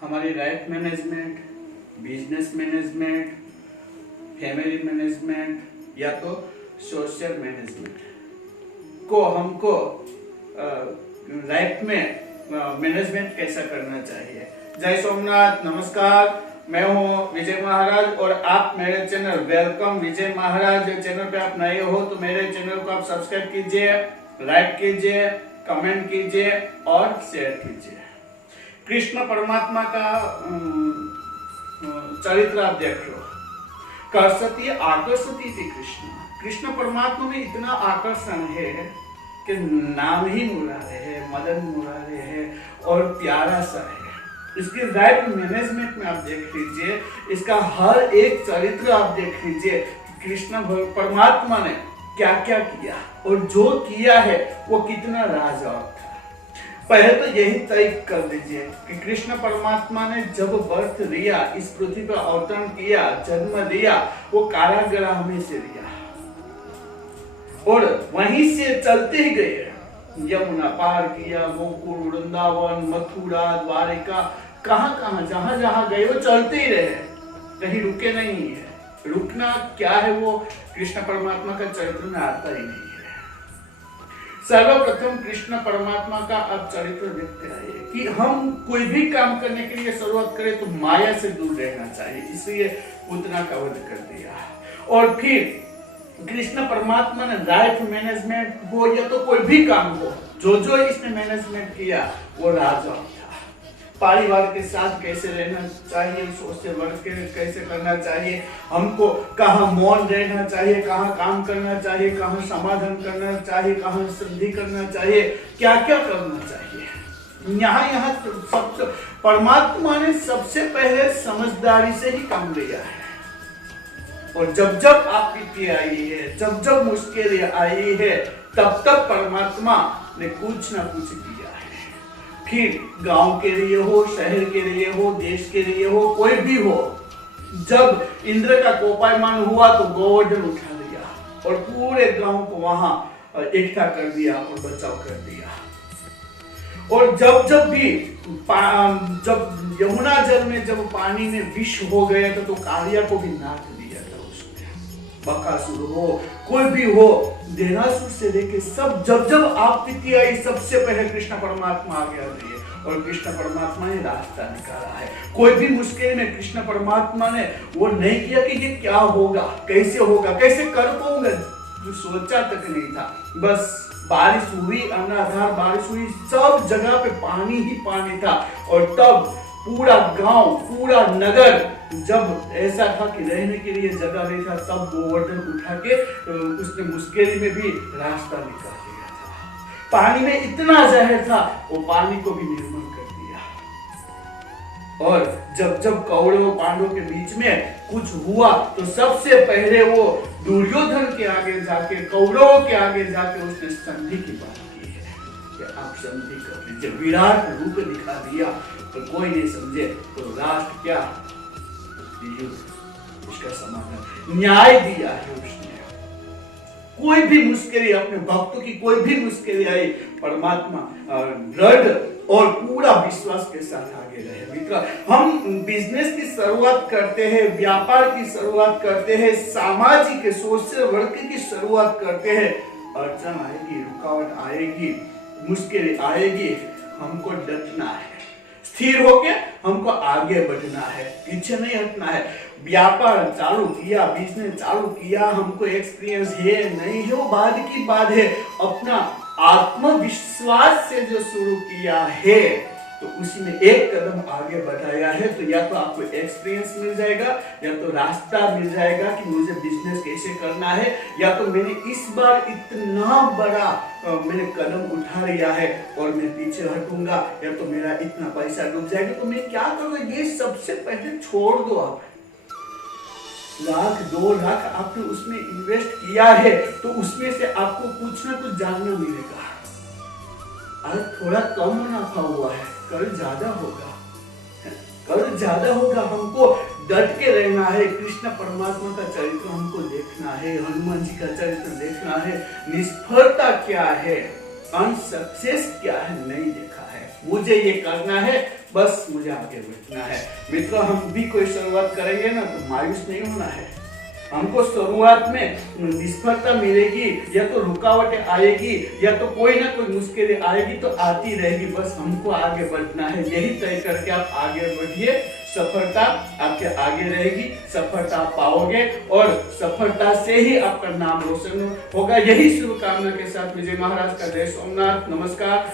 हमारी life management, business management, family management या तो सोशल मैनेजमेंट को हमको लाइफ में मैनेजमेंट कैसा करना चाहिए। जय सोमनाथ, नमस्कार। मैं हूँ विजय महाराज और आप मेरे चैनल वेलकम विजय महाराज चैनल पे आप नए हो तो मेरे चैनल को आप सब्सक्राइब कीजिए, लाइक कीजिए, कमेंट कीजिए और शेयर कीजिए। कृष्ण परमात्मा का चरित्र आप देख लो। कर्षति आकर्षति थी कृष्ण परमात्मा में इतना आकर्षण है कि नाम ही मुरारे है, मदन मुरारे है और प्यारा सा है। इसके लाइफ मैनेजमेंट में आप देख लीजिए, इसका हर एक चरित्र आप देख लीजिए, कृष्ण परमात्मा ने क्या क्या किया और जो किया है वो कितना लाजवाब था। पहले तो यही तय कर लीजिए कि कृष्ण परमात्मा ने जब बर्थ लिया, इस पृथ्वी पर अवतरण किया, जन्म दिया, वो कारागृह में से लिया और वहीं से चलते ही गए। यमुना पार किया, गोकुल, वृंदावन, मथुरा, द्वारिका, कहां कहां जहां जहां गए वो चलते ही रहे, कहीं रुके नहीं है। रुकना क्या है वो कृष्ण परमात्मा का चरित्र में आता ही नहीं है। सर्वप्रथम कृष्ण परमात्मा का आप चरित्र देखते रहिए कि हम कोई भी काम करने के लिए शुरुआत करें तो माया से दूर रहना चाहिए, इसलिए पूतना का वध कर दिया। और फिर कृष्ण परमात्मा ने लाइफ मैनेजमेंट हो या तो कोई भी काम हो, जो जो इसने मैनेजमेंट किया वो राजा था। परिवार के साथ कैसे रहना चाहिए, सोशल वर्क कैसे करना चाहिए, हमको कहाँ मौन रहना चाहिए, कहाँ काम करना चाहिए, कहाँ समाधान करना चाहिए, कहाँ संधि करना चाहिए, क्या क्या करना चाहिए। यहाँ सब परमात्मा ने सबसे पहले समझदारी से ही काम लिया है। और जब जब आपत्ति आई है, जब जब मुश्किलें आई है, तब तब परमात्मा ने कुछ ना कुछ किया है। फिर गांव के लिए हो, शहर के लिए हो, देश के लिए हो, कोई भी हो, जब इंद्र का कोपायमान हुआ तो गोवर्धन उठा लिया और पूरे गांव को वहां इकट्ठा कर दिया और बचाव कर दिया। और जब जब भी जब यमुना जल में जब पानी में विष हो गया तो कालिया को भी नाथ दिया था उसने। बकासुर हो, कोई भी हो, देनासुर से लेके सब जब जब आपत्ति आई सबसे पहले कृष्ण परमात्मा आगे आ गए और कृष्ण परमात्मा ने रास्ता निकाला है। कोई भी मुश्किल में कृष्ण परमात्मा ने वो नहीं किया कि ये क्या होगा, कैसे होगा, कैसे कर पाऊंगा, जो सोचा तक नहीं था। बस बारिश हुई, अनाधार बारिश हुई, सब जगह पे पानी ही पानी था और तब पूरा गांव, पूरा नगर जब ऐसा था कि रहने के लिए जगह नहीं था, तब गोवर्धन उठा के उसने मुश्किल में भी रास्ता निकाल दिया था। पानी में इतना जहर था वो पानी को भी निर्मल कर दिया। और जब जब कौरव पांडवों के बीच में कुछ हुआ तो सबसे पहले वो दुर्योधन के आगे जाके, कौरवों के आगे जाके उसने संधि की बात की है कि आप संधि कर लीजिए। विराट रूप दिखा दिया तो कोई नहीं समझे तो राष्ट्र क्या, इसका समाधान न्याय दिया है उसने। कोई भी मुश्किल, अपने भक्तों की कोई भी मुश्किल आई, परमात्मा दृढ़ और पूरा विश्वास के साथ आगे रहे। मित्र, हम बिजनेस की शुरुआत करते हैं, व्यापार की शुरुआत करते हैं, सामाजिक सोशल वर्क की शुरुआत करते हैं, अड़चन आएगी, रुकावट आएगी, मुश्किल आएगी, हमको डटना है, स्थिर होके हमको आगे बढ़ना है, पीछे नहीं हटना है। व्यापार चालू किया, बिजनेस चालू किया, हमको एक्सपीरियंस है नहीं है वो बाद की बात है। अपना आत्मविश्वास से जो शुरू किया है तो उसी में एक कदम आगे बढ़ाया है तो या तो आपको एक्सपीरियंस मिल जाएगा या तो रास्ता मिल जाएगा कि मुझे बिजनेस कैसे करना है, या तो मैंने इस बार इतना बड़ा मैंने कदम उठा लिया है और मैं पीछे हटूंगा, या तो मेरा इतना पैसा डूब जाएगा तो मैं क्या करूंगा। ये सबसे पहले छोड़ दो। आप 1,00,000 2,00,000 आपने उसमें इन्वेस्ट किया है तो उसमें से आपको कुछ ना कुछ जानना मिलेगा। आज थोड़ा कम मुनाफा हुआ है, कल ज्यादा होगा, कल ज्यादा होगा। हमको डट के रहना है। कृष्ण परमात्मा का चरित्र हमको देखना है, हनुमान जी का चरित्र देखना है। निष्फलता क्या है, अनसक्सेस क्या है, नहीं देखा है। मुझे ये करना है, बस मुझे आगे बढ़ना है। मित्रों, हम भी कोई शुरुआत करेंगे ना तो मायूस नहीं होना है। हमको शुरुआत में निष्फलता मिलेगी, या तो रुकावटें आएगी, या तो कोई ना कोई मुश्किलें आएगी, तो आती रहेगी, बस हमको आगे बढ़ना है। यही तय करके आप आगे बढ़िए, सफलता आपके आगे रहेगी, सफलता आप पाओगे और सफलता से ही आपका नाम रोशन होगा। यही शुभकामना के साथ विजय महाराज का जय सोमनाथ। नमस्कार।